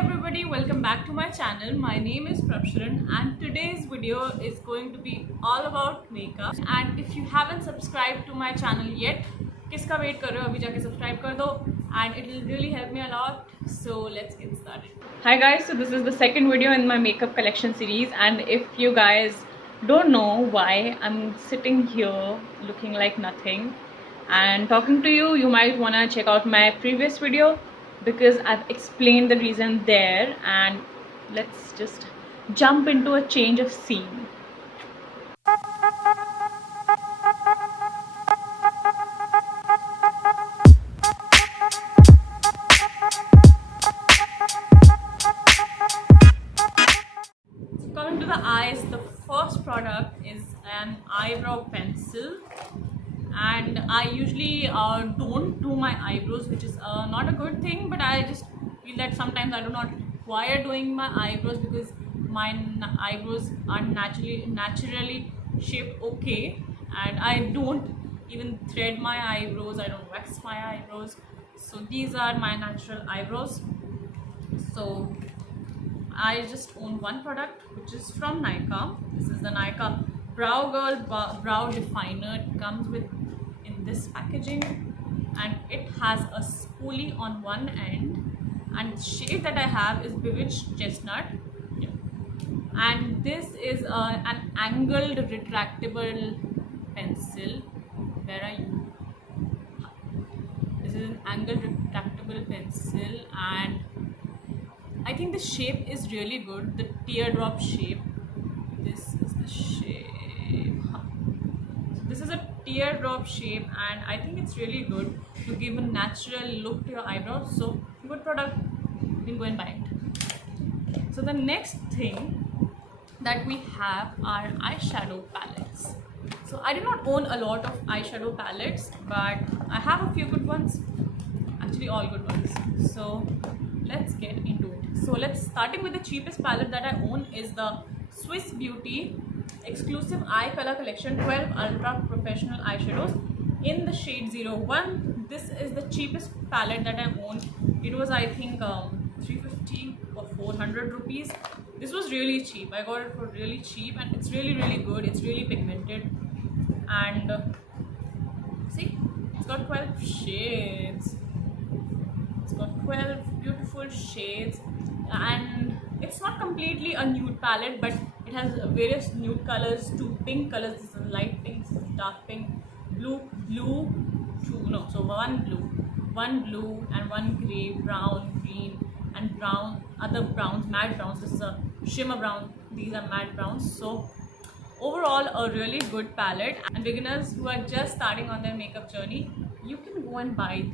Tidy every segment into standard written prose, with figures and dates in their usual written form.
everybody, welcome back to my channel. My name is Prabsharan and today's video is going to be all about makeup. And if you haven't subscribed to my channel yet, kiska wait kar rahe ho? Abhi jaake subscribe kar do and it will really help me a lot. So let's get started. Hi guys, so this is the second video in my makeup collection series, and if you guys don't know why I'm sitting here looking like nothing and talking to you, you might want to check out my previous video because I've explained the reason there. And let's just jump into a change of scene. So coming to the eyes, the first product is an eyebrow pencil, and I usually don't do my eyebrows, which is not a good thing, but I just feel that sometimes I do not require doing my eyebrows because my eyebrows are naturally shaped okay, and I don't even thread my eyebrows, I don't wax my eyebrows, so these are my natural eyebrows. So I just own one product, which is from Nykaa. This is the Nykaa Brow Girl Brow Definer. It comes with in this packaging, and it has a spoolie on one end, and the shade that I have is Bewitched Chestnut. Yeah. And this is an angled retractable pencil. Where are you? This is an angled retractable pencil, and I think the shape is really good. The teardrop shape. This is the shape. So this is a teardrop shape, and I think it's really good to give a natural look to your eyebrows. So good product. You can go and buy it. So the next thing that we have are eyeshadow palettes. So I do not own a lot of eyeshadow palettes, but I have a few good ones. Actually, all good ones. So let's get into it. So starting with the cheapest palette that I own is the Swiss Beauty exclusive eye color collection 12 ultra professional eyeshadows in the shade 01. This is the cheapest palette that I own. It was, I think, 350 or 400 rupees. This was really cheap. I got it for really cheap, and it's really good. It's really pigmented, and see, it's got 12 shades. It's got 12 beautiful shades, and it's not completely a nude palette, but it has various nude colors, two pink colors. This is light pink, this is dark pink, blue, so one blue and one gray, brown, green, and brown, other browns, matte browns. This is a shimmer brown, these are matte browns. So overall, a really good palette, and beginners who are just starting on their makeup journey, you can go and buy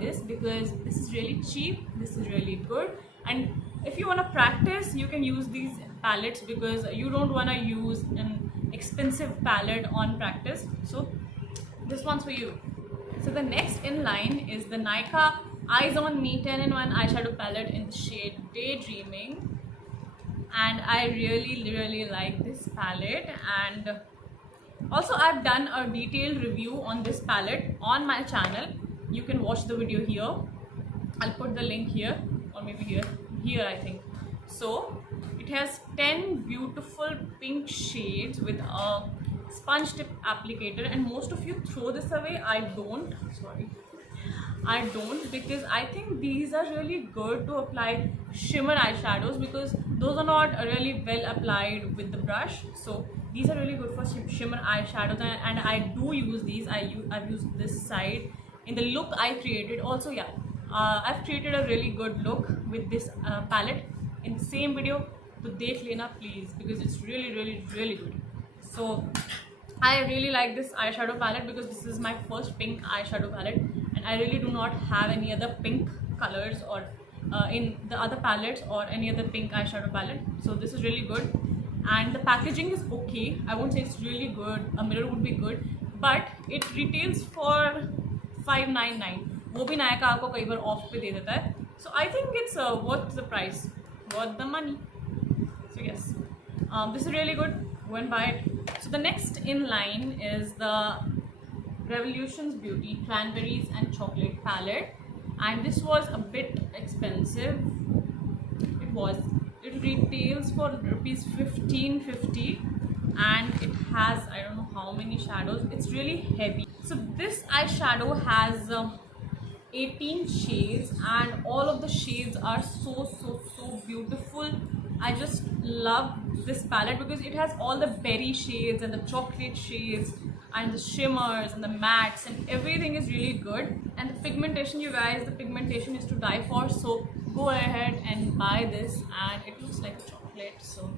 this because this is really cheap, this is really good. And if you want to practice, you can use these palettes because you don't want to use an expensive palette on practice. So this one's for you. So the next in line is the Nykaa Eyes on Me 10-in-1 eyeshadow palette in the shade Daydreaming, and I really like this palette. And also, I've done a detailed review on this palette on my channel. You can watch the video here. I'll put the link here, or maybe here I think. So it has 10 beautiful pink shades with a sponge tip applicator, and most of you throw this away. I don't because I think these are really good to apply shimmer eyeshadows because those are not really well applied with the brush. So these are really good for shimmer eyeshadows, and I do use these. I've used this side in the look I created. Also, yeah, I've created a really good look with this palette in the same video. So dekh lena please, because it's really good. So I really like this eyeshadow palette because this is my first pink eyeshadow palette, and I really do not have any other pink colors or in the other palettes or any other pink eyeshadow palette. So this is really good, and the packaging is okay. I won't say it's really good. A mirror would be good, but it retails for 599. वो भी नायका आपको कई बार of पे दे देता है. So I think it's worth the price, worth the money. So yes, this is really good. Go and buy it. So the next in line is the Revolutions Beauty Cranberries and Chocolate palette, and this was a bit expensive. was. It retails for rupees 1550 and it has I don't know how many shadows. It's really heavy. So this eyeshadow has 18 shades and all of the shades are so beautiful. I just love this palette because it has all the berry shades and the chocolate shades and the shimmers and the mattes, and everything is really good. And the pigmentation, you guys, the pigmentation is to die for. So go ahead and buy this, and it looks like a chocolate. So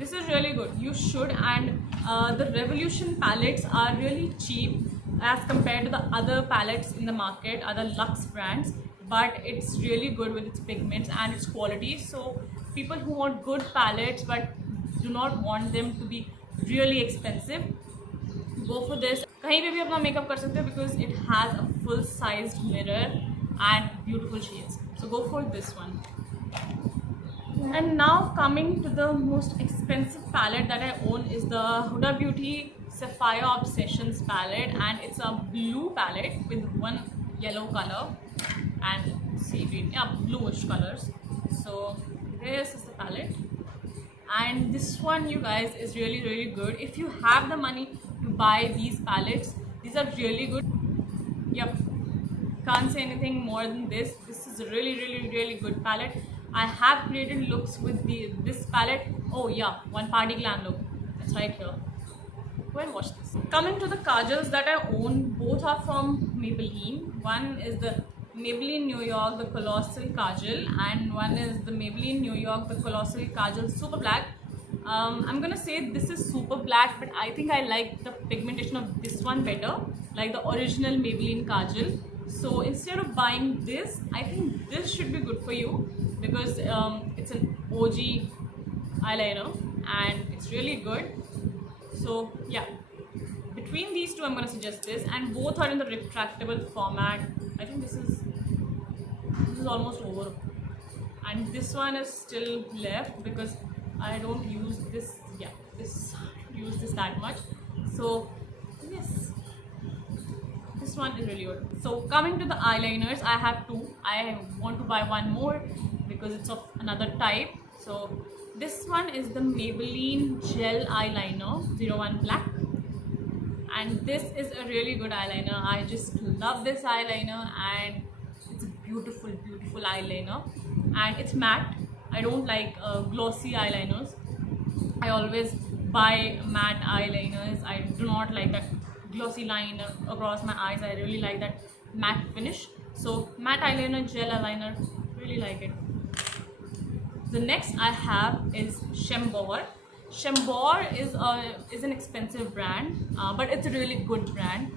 this is really good, you should. And the Revolution palettes are really cheap as compared to the other palettes in the market, other luxe brands, but it's really good with its pigments and its quality. So people who want good palettes but do not want them to be really expensive, go for this. कहीं पे भी अपना makeup कर सकते हो because it has a full sized mirror and beautiful shades. So go for this one. And now coming to the most expensive palette that I own is the Huda Beauty Sapphire Obsessions palette, and it's a blue palette with one yellow color and sea green, yeah, bluish colors. So this is the palette, and this one, you guys, is really good. If you have the money to buy these palettes, these are really good. Yep, can't say anything more than this. This is a really good palette. I have created looks with this palette. Oh yeah, one party glam look, that's right here. Go and watch this. Coming to the kajals that I own, both are from Maybelline. One is the Maybelline New York, the Colossal Kajal, and one is the Maybelline New York, the Colossal Kajal Super Black. I'm gonna say this is super black, but I think I like the pigmentation of this one better, like the original Maybelline Kajal. So instead of buying this, I think this should be good for you because it's an OG eyeliner and it's really good. So yeah, between these two I'm gonna suggest this, and both are in the retractable format. I think this is almost over, and this one is still left because I don't use this. Yeah, use this that much. So yes, this one is really good. So coming to the eyeliners, I have two. I want to buy one more because it's of another type. So this one is the Maybelline Gel Eyeliner 01 Black, and this is a really good eyeliner. I just love this eyeliner, and it's a beautiful eyeliner, and it's matte. I don't like glossy eyeliners. I always buy matte eyeliners. I do not like that glossy line across my eyes. I really like that matte finish. So matte eyeliner, gel eyeliner, really like it. The next I have is Chambord. Chambord is an expensive brand, but it's a really good brand.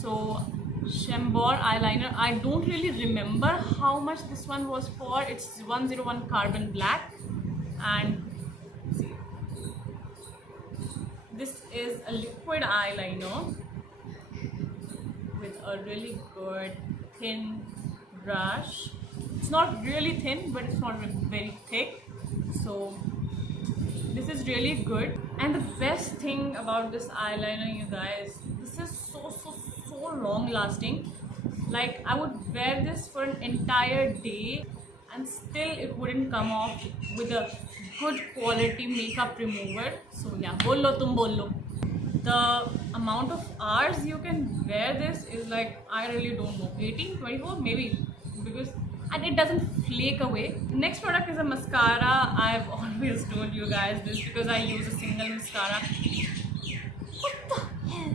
So Chambord eyeliner, I don't really remember how much this one was for. It's 101 Carbon Black, and see, this is a liquid eyeliner with a really good thin brush. It's not really thin, but it's not very thick. So this is really good. And the best thing about this eyeliner, you guys, this is so long lasting. Like I would wear this for an entire day and still it wouldn't come off with a good quality makeup remover. So yeah, bolo tum bolo. The amount of hours you can wear this is like, I really don't know, 18, 24 maybe, because, and it doesn't flake away. Next product is a mascara. I've always told you guys this because I use a single mascara. What the hell?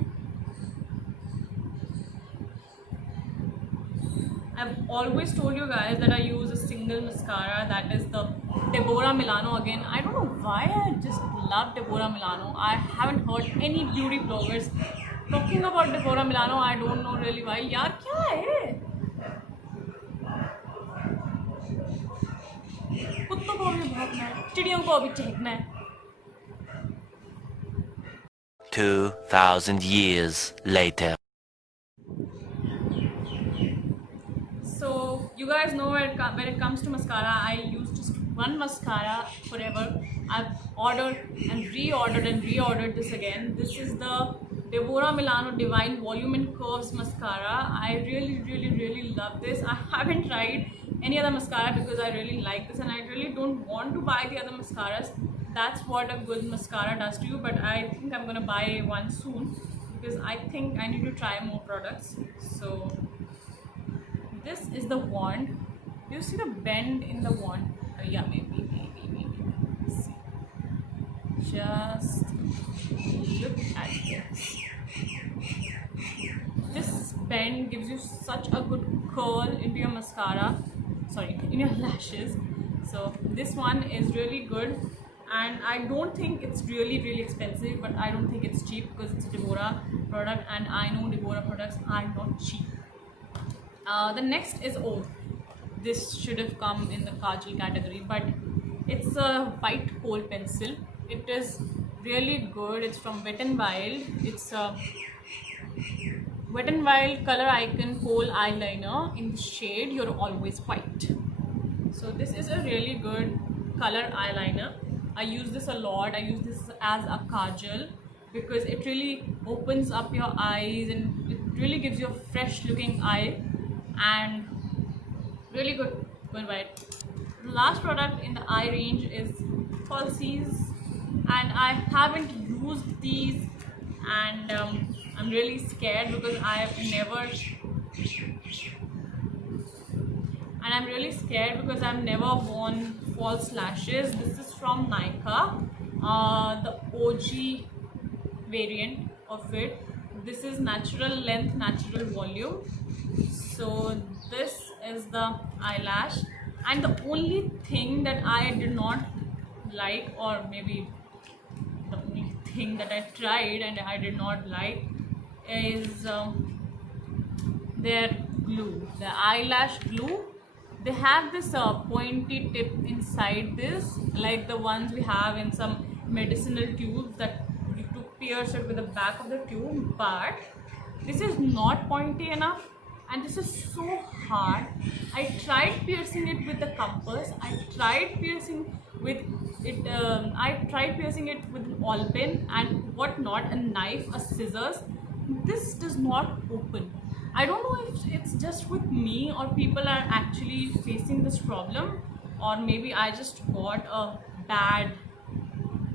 I've always told you guys that I use a single mascara, that is the Deborah Milano. Again, I don't know why I just love Deborah Milano. I haven't heard any beauty bloggers talking about Deborah Milano. I don't know really why. Yaar, kya hai? कुत्तों को भी भौंकना है, चिड़ियों को भी चहकना है. 2000 years later. So you guys know when it comes to mascara, I use just one mascara forever. I've ordered and reordered this again. This is the Deborah Milano Divine Volume and Curves mascara. I really love this. I haven't tried any other mascara because I really like this, and I really really don't want to buy the other mascaras. That's what a good mascara does to you. But I think I'm gonna buy one soon because I think I need to try more products. So this is the wand. Do you see the bend in the wand? Yeah, maybe. Let's see. Just look at this. This bend gives you such a good curl into your mascara, sorry, in your lashes. So this one is really good, and I don't think it's really expensive, but I don't think it's cheap because it's a Deborah product, and I know Deborah products are not cheap. The next is, oh, this should have come in the kajal category, but it's a white kohl pencil. It is really good. It's from Wet n Wild. It's a Wet n Wild Color Icon Kohl eyeliner in the shade You're Always White. So this is a really good color eyeliner. I use this a lot. I use this as a kajal because it really opens up your eyes and it really gives you a fresh looking eye, and really good. Go and buy it. The last product in the eye range is Falsies, and I haven't used these, and I'm really scared because I'm never worn false lashes. This is from Nykaa, the OG variant of it. This is natural length, natural volume. So this is the eyelash, and the only thing that I did not like, or maybe the only thing that I tried and I did not like, is their glue, the eyelash glue. They have this pointy tip inside this, like the ones we have in some medicinal tubes that you have to pierce it with the back of the tube, but this is not pointy enough, and this is so hard. I tried piercing it with the compass, I tried piercing with it, with ball pen and whatnot, a knife, a scissors. This does not open. I don't know if it's just with me or people are actually facing this problem, or maybe I just got a bad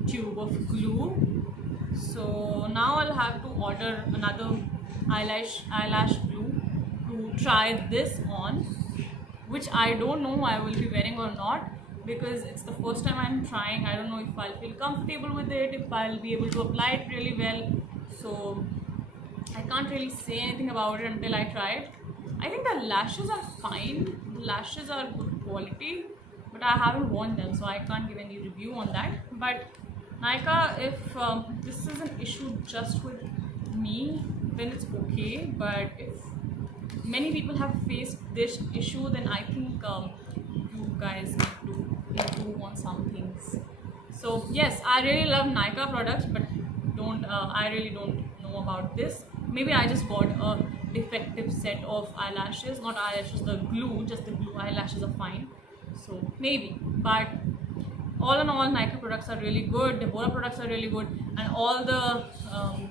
tube of glue. So now I'll have to order another eyelash glue to try this on, which I don't know I will be wearing or not because it's the first time I'm trying. I don't know if I'll feel comfortable with it, if I'll be able to apply it really well. So I can't really say anything about it until I try it. I think the lashes are fine. The lashes are good quality, but I haven't worn them, so I can't give any review on that. But Nykaa, if this is an issue just with me, then it's okay. But if many people have faced this issue, then I think you guys need to improve on some things. So yes, I really love Nykaa products, but I really don't know about this. Maybe I just got a defective set of eyelashes, not eyelashes, the glue, just the glue. Eyelashes are fine, so maybe. But all in all, Nykaa products are really good, Deborah products are really good, and all the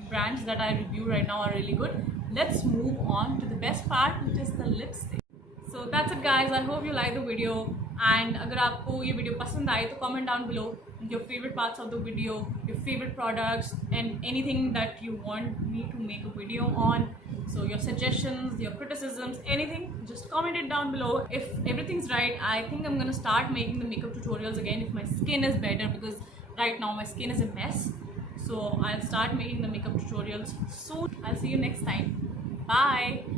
brands that I review right now are really good. Let's move on to the best part, which is the lipstick. So that's it guys, I hope you like the video, and अगर आपको ये video पसंद आए तो comment down below your favorite parts of the video, your favorite products, and anything that you want me to make a video on. So your suggestions, your criticisms, anything, just comment it down below. If everything's right, I think I'm gonna start making the makeup tutorials again if my skin is better, because right now my skin is a mess. So I'll start making the makeup tutorials soon. I'll see you next time. Bye.